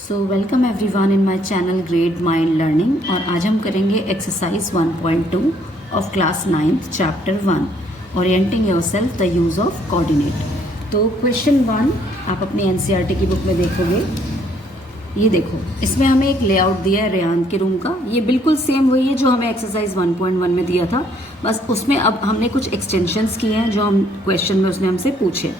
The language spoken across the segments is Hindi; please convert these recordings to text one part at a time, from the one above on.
So welcome everyone in my channel great mind learning. और आज हम करेंगे exercise 1.2 of class 9th chapter 1 orienting yourself the use of coordinate. तो क्वेश्चन 1 आप अपनी एनसीईआरटी की बुक में देखोगे। ये देखो, इसमें हमें एक लेआउट दिया है रेहान के रूम का। ये बिल्कुल सेम वही है जो हमें एक्सरसाइज 1.1 में दिया था, बस उसमें अब हमने कुछ एक्सटेंशंस किए हैं जो हम क्वेश्चन में उसने हमसे पूछे।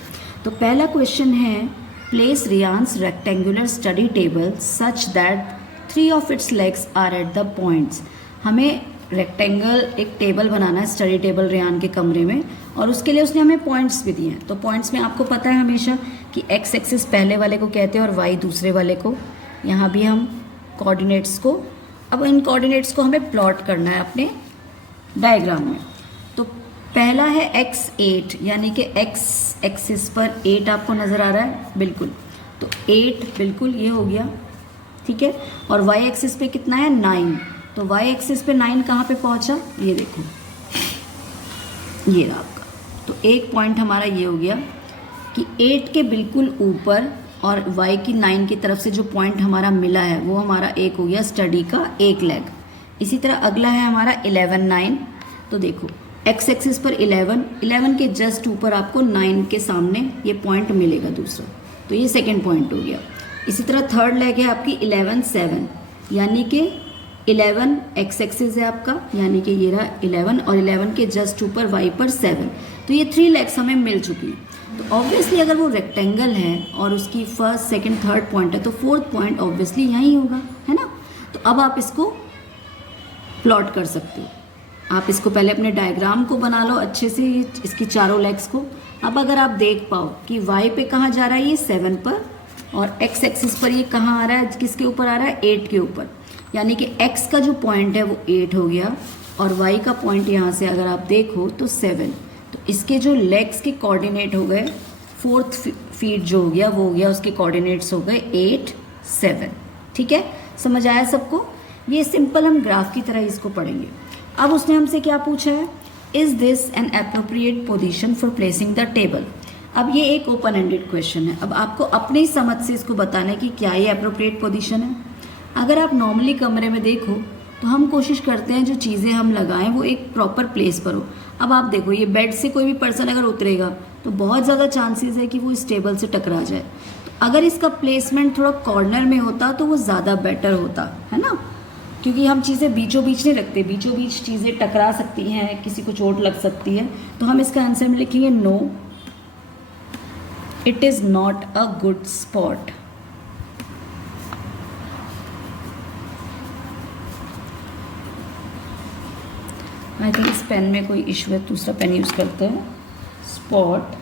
तो पहला क्वेश्चन है, place Rian's rectangular study table such that 3 of its legs are at the points। हमें रेक्टेंगल एक टेबल बनाना है, स्टडी टेबल रियान के कमरे में, और उसके लिए उसने हमें पॉइंट्स भी दिए हैं। तो पॉइंट्स में आपको पता है हमेशा कि एक्स एक्सिस पहले वाले को कहते हैं और वाई दूसरे वाले को। यहाँ भी हम कोऑर्डिनेट्स को, अब इन कोऑर्डिनेट्स को हमें प्लॉट करना है अपने डायग्राम में। तो पहला है x8, यानी कि x एक्सिस पर 8 आपको नज़र आ रहा है, बिल्कुल। तो 8 बिल्कुल ये हो गया, ठीक है। और y एक्सिस पे कितना है 9, तो y एक्सिस पे 9 कहाँ पे पहुँचा, ये देखो, ये रहा आपका। तो एक पॉइंट हमारा ये हो गया कि 8 के बिल्कुल ऊपर और y की 9 की तरफ से जो पॉइंट हमारा मिला है वो हमारा एक हो गया स्टडी का एक लेग। इसी तरह अगला है हमारा 11 9। तो देखो एक्स एक्सिस पर 11 के जस्ट ऊपर आपको 9 के सामने ये पॉइंट मिलेगा दूसरा, तो ये सेकंड पॉइंट हो गया। इसी तरह थर्ड लेग है आपकी 11 7, यानी कि 11 एक्स एक्सिस है आपका, यानी कि ये रहा 11 और 11 के जस्ट ऊपर वाई पर 7। तो ये 3 लेग्स हमें मिल चुकी हैं। तो ऑब्वियसली अगर वो रेक्टेंगल है और उसकी फर्स्ट सेकेंड थर्ड पॉइंट है तो फोर्थ पॉइंट ऑब्वियसली यहीं होगा, है ना। तो अब आप इसको प्लॉट कर सकते हो। आप इसको पहले अपने डायग्राम को बना लो अच्छे से, इसकी चारों लेग्स को। अब अगर आप देख पाओ कि y पे कहाँ जा रहा है, ये 7 पर, और x एक्सिस पर ये कहाँ आ रहा है, किसके ऊपर आ रहा है, 8 के ऊपर। यानी कि x का जो पॉइंट है वो 8 हो गया और y का पॉइंट यहाँ से अगर आप देखो तो 7। तो इसके जो लेग्स के कोऑर्डिनेट हो गए, फोर्थ फीट जो हो गया वो हो गया, उसके कोऑर्डिनेट्स हो गए 8 7। ठीक है, समझ आया सबको। ये सिंपल हम ग्राफ की तरह इसको पढ़ेंगे। अब उसने हमसे क्या पूछा है, is this an appropriate position for placing the table. अब ये एक ओपन एंडेड क्वेश्चन है, अब आपको अपनी समझ से इसको बताना है कि क्या ये अप्रोप्रिएट पोजीशन है। अगर आप नॉर्मली कमरे में देखो तो हम कोशिश करते हैं जो चीज़ें हम लगाएं वो एक प्रॉपर प्लेस पर हो। अब आप देखो, ये बेड से कोई भी पर्सन अगर उतरेगा तो बहुत ज़्यादा चांसेस है कि वो इस टेबल से टकरा जाए। तो अगर इसका प्लेसमेंट थोड़ा कॉर्नर में होता तो वो ज़्यादा बेटर होता, है ना, क्योंकि हम चीज़ें बीचों बीच नहीं रखते, बीचों बीच चीज़ें टकरा सकती हैं, किसी को चोट लग सकती है। तो हम इसका आंसर में लिखेंगे no, it is not a good spot. I think इस पेन में कोई इशू है, दूसरा पेन यूज़ करते हैं। Spot,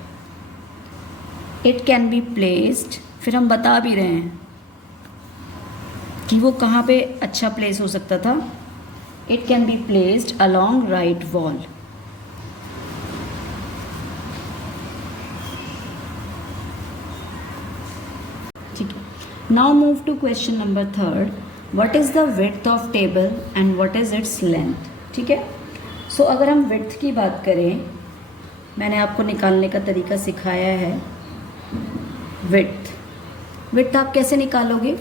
it can be placed, फिर हम बता भी रहे हैं कि वो कहाँ पे अच्छा प्लेस हो सकता था। It can be placed along right wall. ठीक है, now move to question number 3। What is the width of table and what is its length. ठीक है, सो अगर हम विड्थ की बात करें, मैंने आपको निकालने का तरीका सिखाया है। विड्थ आप कैसे निकालोगे,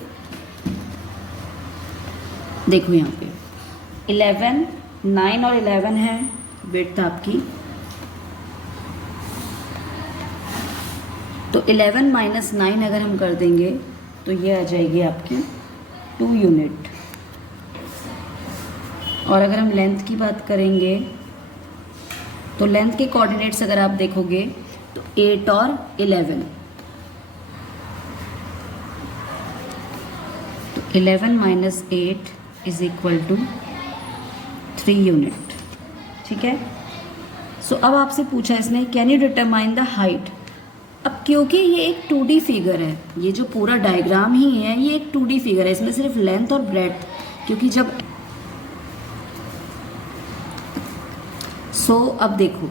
देखो यहाँ पे 11 9 और 11 है विड्थ आपकी। तो 11 माइनस 9 अगर हम कर देंगे तो ये आ जाएगी आपकी 2 यूनिट। और अगर हम लेंथ की बात करेंगे तो लेंथ के कोऑर्डिनेट्स अगर आप देखोगे तो 8 और 11, तो 11 minus 8 is equal to 3 unit. ठीक है, सो अब आपसे पूछा इसने, can you determine the height. अब क्योंकि ये एक 2D फिगर है, ये जो पूरा डायग्राम ही है ये एक 2D फिगर है, इसमें सिर्फ लेंथ और ब्रेड्थ, क्योंकि जब अब देखो,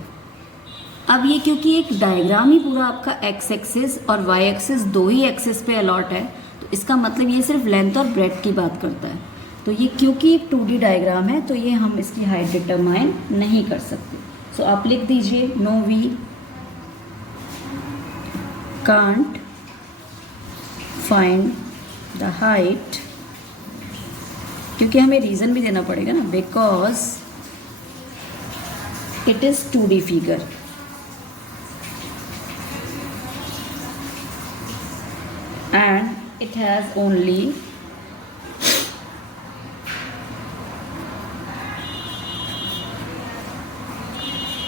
अब ये क्योंकि एक डायग्राम ही पूरा आपका एक्स एक्सिस और वाई एक्सिस दो ही एक्सिस पे अलॉट है, तो इसका मतलब ये सिर्फ लेंथ और ब्रेड्थ की बात करता है। तो ये क्योंकि एक 2D डायग्राम है तो ये हम इसकी हाइट डिटरमाइन नहीं कर सकते। सो आप लिख दीजिए, no we can't find the height, क्योंकि हमें रीज़न भी देना पड़ेगा ना, because it is 2D figure and it has only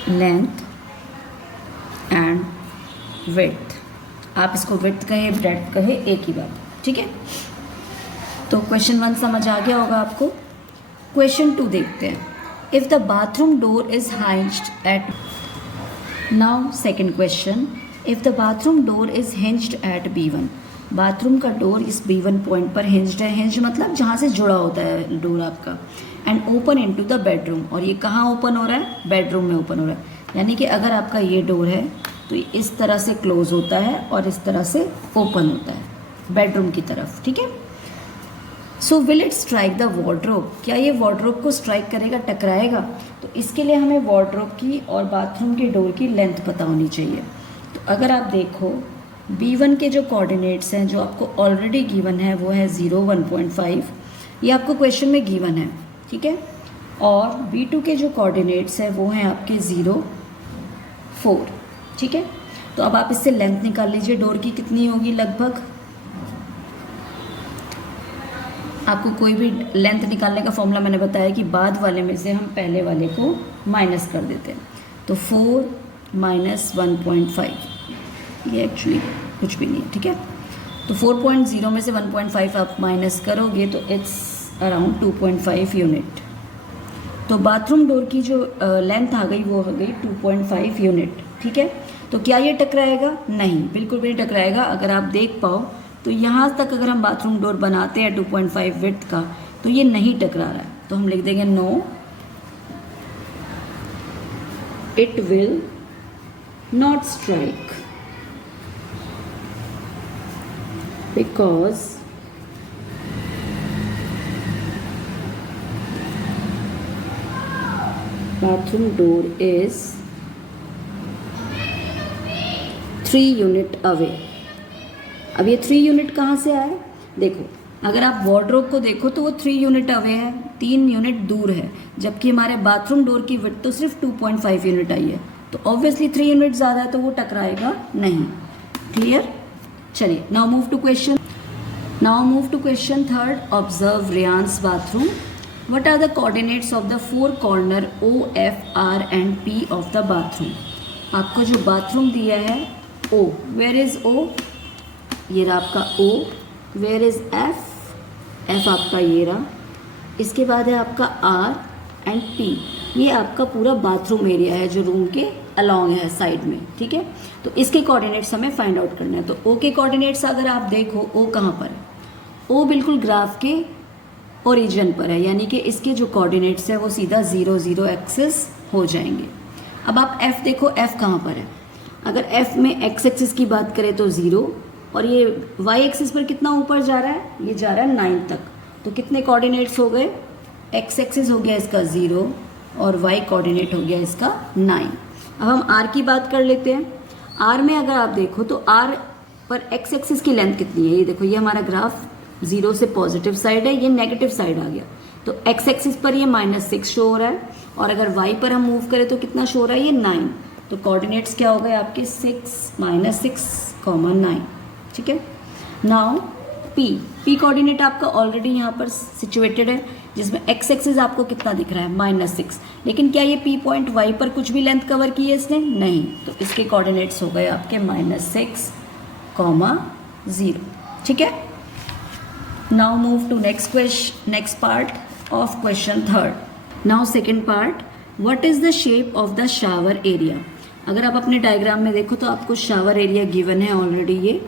length and width. आप इसको width कहे breadth कहे एक ही बात, ठीक है। तो क्वेश्चन 1 समझ आ गया होगा आपको। क्वेश्चन 2 देखते हैं। If the bathroom door is hinged at, now second question, if the bathroom door is hinged at B1, bathroom का डोर इस B1 पॉइंट पर हिंज्ड है। हिंज मतलब जहाँ से जुड़ा होता है डोर आपका। And open into the bedroom, और ये कहाँ ओपन हो रहा है, बेडरूम में ओपन हो रहा है। यानी कि अगर आपका ये डोर है तो ये इस तरह से क्लोज होता है और इस तरह से ओपन होता है बेडरूम की तरफ, ठीक है। So will it strike the wardrobe, क्या ये वार्डरोब को स्ट्राइक करेगा, टकराएगा? तो इसके लिए हमें वार्डरोब की और बाथरूम के डोर की लेंथ पता होनी चाहिए। तो अगर आप देखो B1 के जो कोऑर्डिनेट्स हैं जो आपको ऑलरेडी गिवन है वो है 0, 1.5, ये आपको क्वेश्चन में गिवन है, ठीक है। और B2 के जो कोऑर्डिनेट्स हैं वो हैं आपके 0, 4, ठीक है। तो अब आप इससे लेंथ निकाल लीजिए, डोर की कितनी होगी लगभग। आपको कोई भी लेंथ निकालने का फॉर्मूला मैंने बताया कि बाद वाले में से हम पहले वाले को माइनस कर देते हैं। तो 4 - 1.5, ये एक्चुअली कुछ भी नहीं है, ठीक है। तो 4.0 में से 1.5 आप माइनस करोगे तो इट्स अराउंड 2.5 यूनिट। तो बाथरूम डोर की जो लेंथ आ गई वो आ गई 2.5 यूनिट, ठीक है। तो क्या ये टकराएगा? नहीं, बिल्कुल भी नहीं टकराएगा। अगर आप देख पाओ तो यहाँ तक अगर हम बाथरूम डोर बनाते हैं 2.5 विड्थ का तो ये नहीं टकरा रहा है। तो हम लिख देंगे no, it will not strike because bathroom door is 3 unit away. अब ये 3 यूनिट कहाँ से आए? देखो, अगर आप वार्डरोब को देखो तो वो 3 यूनिट अवे है, 3 यूनिट दूर है, जबकि हमारे बाथरूम डोर की विड्थ तो सिर्फ 2.5 यूनिट आई है। तो ऑब्वियसली 3 यूनिट ज़्यादा है तो वो टकराएगा नहीं। क्लियर? चलिए, now move to question 3rd। Observe Riyan's bathroom. What are the coordinates of the 4 corner O, F, R and P of the bathroom. आपको जो बाथरूम दिया है O, वेयर इज O? ये रहा आपका O। Where is F? F आपका ये रहा। इसके बाद है आपका R एंड P, ये आपका पूरा बाथरूम एरिया है जो रूम के अलॉन्ग है साइड में, ठीक है। तो इसके कोऑर्डिनेट्स हमें फाइंड आउट करना है। तो O के कोऑर्डिनेट्स अगर आप देखो, O कहाँ पर है? O बिल्कुल ग्राफ के ओरिजिन पर है, यानी कि इसके जो कोऑर्डिनेट्स है वो सीधा 0, 0 एक्सिस हो जाएंगे। अब आप F देखो, F कहाँ पर है? अगर F में एक्स एक्सिस की बात करें तो 0, और ये वाई एक्सिस पर कितना ऊपर जा रहा है? ये जा रहा है 9 तक। तो कितने कोऑर्डिनेट्स हो गए? एक्स एक्सिस हो गया इसका 0 और वाई कोऑर्डिनेट हो गया इसका 9। अब हम R की बात कर लेते हैं। R में अगर आप देखो तो R पर एक्स एक्सिस की लेंथ कितनी है? ये देखो, ये हमारा ग्राफ 0 से पॉजिटिव साइड है, ये नेगेटिव साइड आ गया। तो एक्स एक्सिस पर ये -6 शो हो रहा है, और अगर वाई पर हम मूव करें तो कितना शो हो रहा है? ये 9। तो कोऑर्डिनेट्स क्या हो गए आपके? 6, -6, 9, ठीक है। नाउ P कोऑर्डिनेट आपका ऑलरेडी यहाँ पर सिचुएटेड है, जिसमें एक्स एक्सिस आपको कितना दिख रहा है? -6। लेकिन क्या ये P पॉइंट वाई पर कुछ भी लेंथ कवर की है इसने? नहीं। तो इसके कोऑर्डिनेट्स हो गए आपके -6, 0, ठीक है। Now move to next part of question 3rd। Now second part, what is the shape of the shower area. अगर आप अपने डायग्राम में देखो तो आपको शावर एरिया गिवन है ऑलरेडी ये,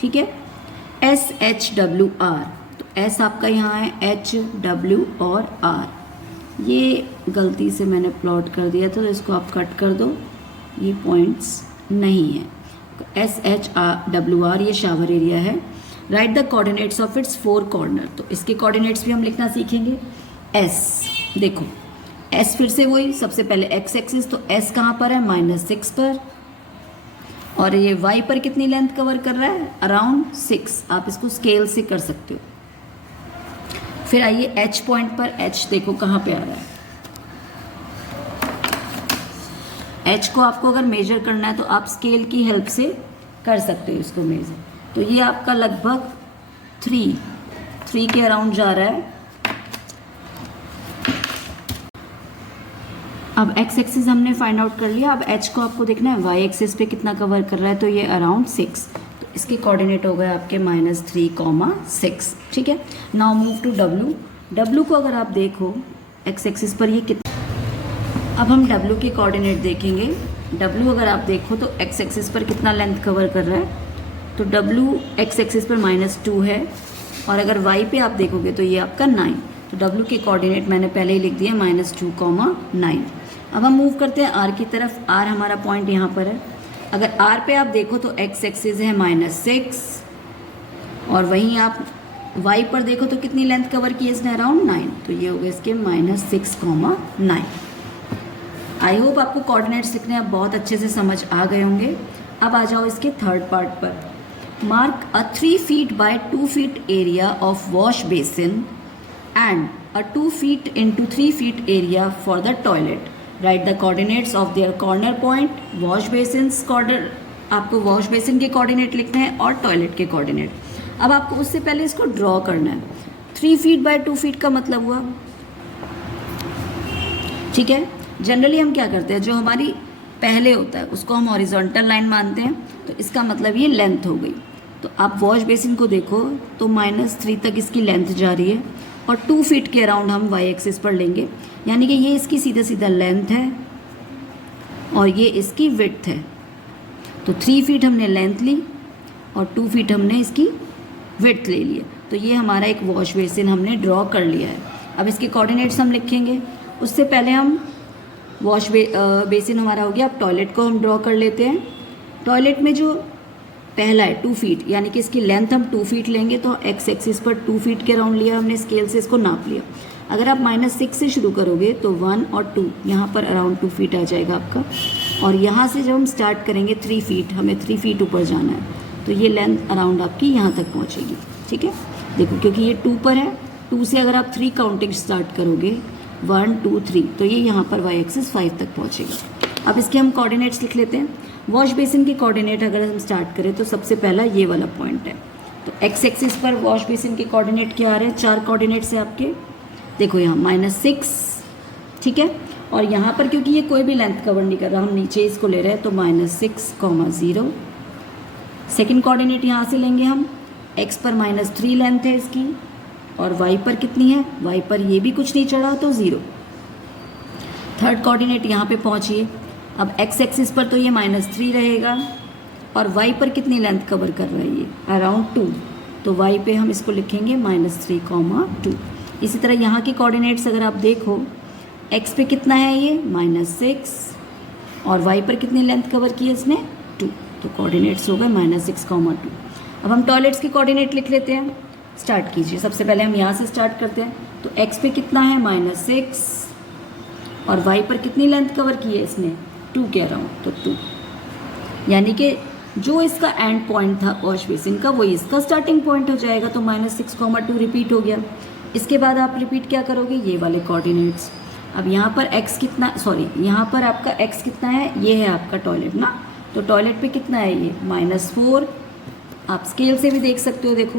ठीक है। SHWR, तो S आपका यहाँ है, HW और R। ये गलती से मैंने प्लॉट कर दिया था तो इसको आप कट कर दो, ये पॉइंट्स नहीं है। SHWR ये शावर एरिया है। Right the coordinates of its 4 corner, तो इसके कोऑर्डिनेट्स भी हम लिखना सीखेंगे। S देखो, S फिर से वही, सबसे पहले एक्स एक्सिस, तो S कहाँ पर है? -6 पर। और ये y पर कितनी लेंथ कवर कर रहा है, अराउंड 6। आप इसको स्केल से कर सकते हो। फिर आइए h पॉइंट पर, h देखो कहाँ पे आ रहा है। h को आपको अगर मेजर करना है तो आप स्केल की हेल्प से कर सकते हो इसको मेजर। तो ये आपका लगभग 3 के अराउंड जा रहा है। अब x एक्सिस हमने फाइंड आउट कर लिया। अब h को आपको देखना है y एक्सिस पे कितना कवर कर रहा है, तो ये अराउंड 6। तो इसके कोऑर्डिनेट हो गए आपके -3,6। ठीक है। Now move to w। w को अगर आप देखो x एक्सिस पर ये कितना, अब हम w के कोऑर्डिनेट देखेंगे। w अगर आप देखो तो x एक्सिस पर कितना लेंथ कवर कर रहा है, तो w x एक्सिस पर -2 है। और अगर y पे आप देखोगे तो ये आपका 9। तो w के कोऑर्डिनेट मैंने पहले ही लिख दिया -2,9। अब हम मूव करते हैं r की तरफ। r हमारा पॉइंट यहाँ पर है। अगर r पे आप देखो तो x एक्सिस है -6, और वहीं आप y पर देखो तो कितनी लेंथ कवर की है इसने, अराउंड 9। तो ये हो गया इसके -6,9। आई होप आपको कोऑर्डिनेट्स लिखने अब बहुत अच्छे से समझ आ गए होंगे। अब आ जाओ इसके थर्ड पार्ट पर। Mark a 3 feet by 2 feet area of wash basin and a 2 feet into 3 feet area for the toilet. Right the coordinates of their corner point. Wash basins corner, आपको वॉश बेसिन के कोऑर्डिनेट लिखने हैं और टॉयलेट के कोऑर्डिनेट। अब आपको उससे पहले इसको ड्रॉ करना है। 3 feet by 2 feet का मतलब हुआ, ठीक है। जनरली हम क्या करते हैं, जो हमारी पहले होता है उसको हम हॉरिजॉन्टल लाइन मानते हैं, तो इसका मतलब ये लेंथ हो गई। तो आप वॉश बेसिन को देखो तो -3 तक इसकी लेंथ जा रही है, और 2 feet के अराउंड हम y एक्सिस पर लेंगे, यानी कि ये इसकी सीधा सीधा लेंथ है और ये इसकी विड्थ है। तो 3 feet हमने लेंथ ली और 2 feet हमने इसकी विड्थ ले लिया। तो ये हमारा एक वॉश बेसिन हमने ड्रॉ कर लिया है। अब इसके कोऑर्डिनेट्स हम लिखेंगे। उससे पहले हम वॉश बेसिन हमारा हो गया। अब टॉयलेट को हम ड्रॉ कर लेते हैं। टॉयलेट में जो पहला है 2 feet, यानी कि इसकी लेंथ हम 2 feet लेंगे, तो x एक्सिस पर 2 feet के अराउंड लिया हमने, स्केल से इसको नाप लिया। अगर आप -6 से शुरू करोगे तो 1 और 2 यहाँ पर अराउंड 2 feet आ जाएगा आपका। और यहाँ से जब हम स्टार्ट करेंगे 3 feet, हमें 3 feet ऊपर जाना है, तो ये लेंथ अराउंड आपकी यहाँ तक पहुँचेगी। ठीक है, देखो क्योंकि ये 2 पर है, 2 से अगर आप 3 काउंटिंग स्टार्ट करोगे 1 2 3, तो ये यहाँ पर y एक्सिस 5 तक पहुँचेगा। अब इसके हम कोऑर्डिनेट्स लिख लेते हैं। वॉश बेसिन के कोऑर्डिनेट अगर हम स्टार्ट करें तो सबसे पहला ये वाला पॉइंट है। तो x एक्सिस पर वॉश बेसिन के कोऑर्डिनेट क्या आ रहे हैं, 4 कोऑर्डिनेट्स हैं आपके। देखो यहाँ -6, ठीक है। और यहाँ पर क्योंकि ये कोई भी लेंथ कवर नहीं कर रहा, हम नीचे इसको ले रहे हैं, तो -6,0। सेकेंड कोऑर्डिनेट यहाँ से लेंगे हम। x पर -3 लेंथ है इसकी, और y पर कितनी है, y पर ये भी कुछ नहीं चढ़ा, तो 0। थर्ड कोऑर्डिनेट यहाँ पे पहुँचिए। अब x एक्सिस पर तो ये -3 रहेगा, और y पर कितनी लेंथ कवर कर रहा है ये, अराउंड 2। तो y पे हम इसको लिखेंगे -3,2। इसी तरह यहाँ के कोऑर्डिनेट्स अगर आप देखो, x पे कितना है ये -6, और y पर कितनी लेंथ कवर की है इसने, 2। तो कोऑर्डिनेट्स हो गए -6,2। अब हम टॉयलेट्स के कोऑर्डिनेट लिख लेते हैं। स्टार्ट कीजिए। सबसे पहले हम यहाँ से स्टार्ट करते हैं। तो x पे कितना है -6, और y पर कितनी लेंथ कवर की है इसने, 2 के अराउंड, तो 2। यानी कि जो इसका एंड पॉइंट था वॉश बेसिन का, वही इसका स्टार्टिंग पॉइंट हो जाएगा। तो -6,2 रिपीट हो गया। इसके बाद आप रिपीट क्या करोगे, ये वाले कोऑर्डिनेट्स। अब यहाँ पर x कितना, सॉरी यहाँ पर आपका x कितना है, ये है आपका टॉयलेट ना। तो टॉयलेट पे कितना है ये, -4। आप स्केल से भी देख सकते हो, देखो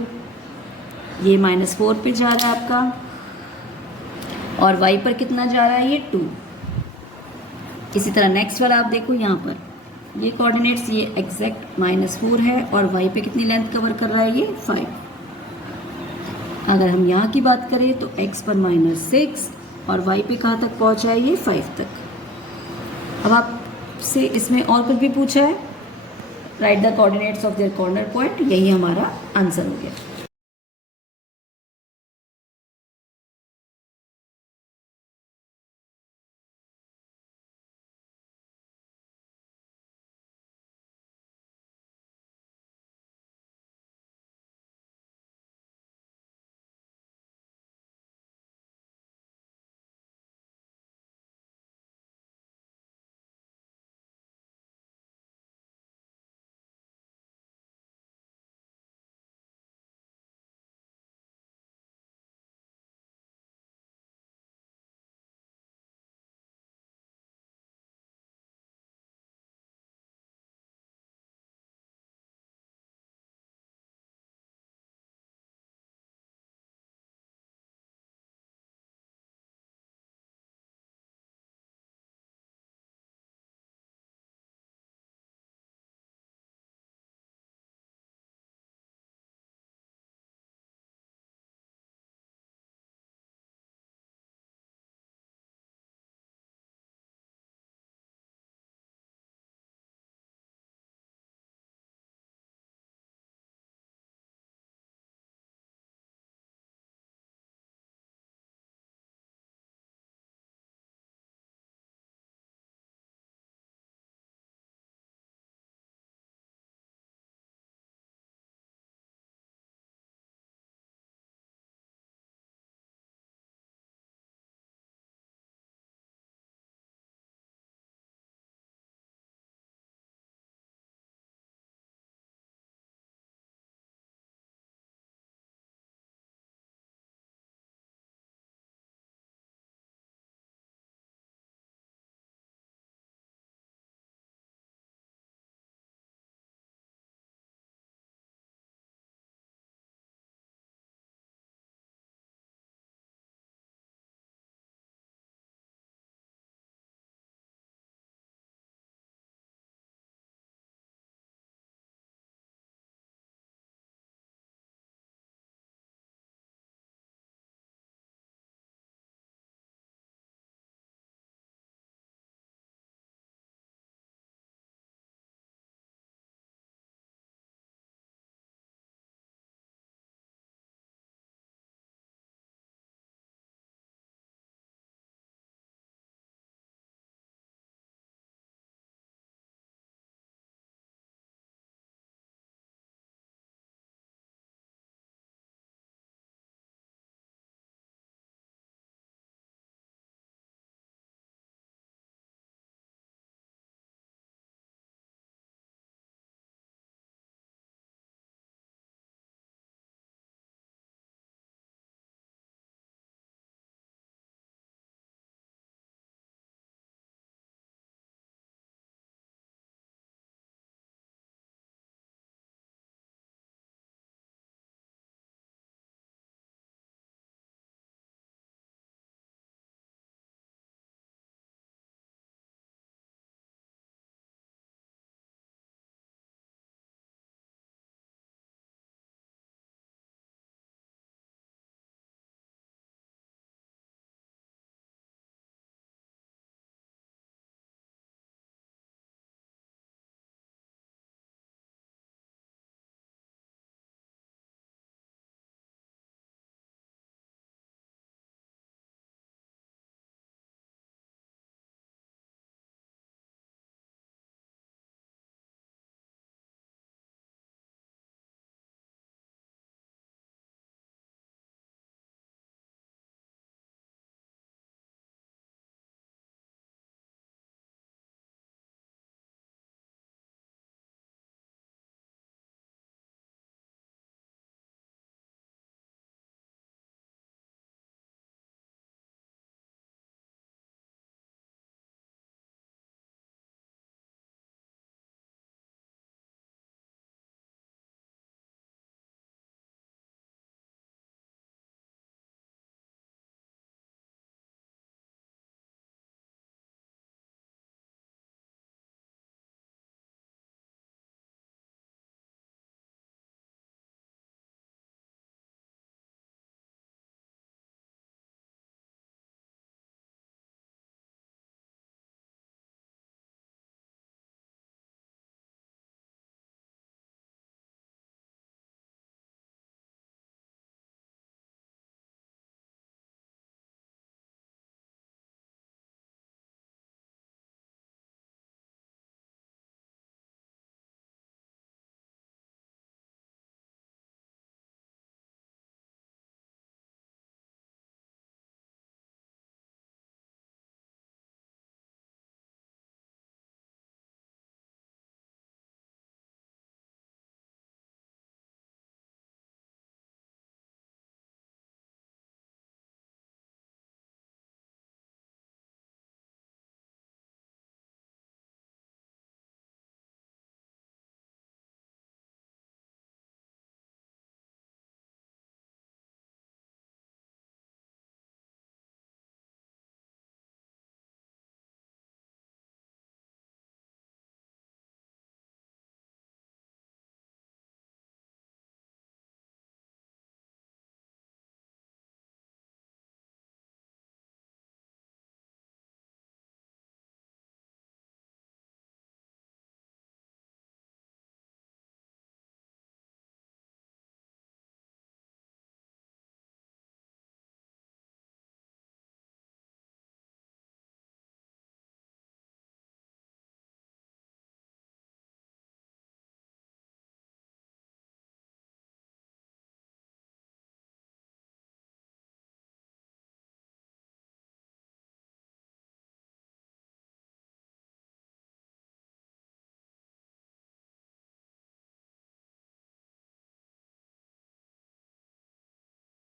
ये -4 पे जा रहा है आपका, और y पर कितना जा रहा है, ये 2। इसी तरह नेक्स्ट वाला आप देखो, यहाँ पर ये कोऑर्डिनेट्स, ये एग्जैक्ट -4 है, और y पे कितनी लेंथ कवर कर रहा है, ये 5। अगर हम यहाँ की बात करें तो x पर -6, और y पे कहाँ तक पहुँचा है, ये 5 तक। अब आपसे इसमें और कुछ भी पूछा है, right the coordinates of their corner point, यही हमारा आंसर हो गया।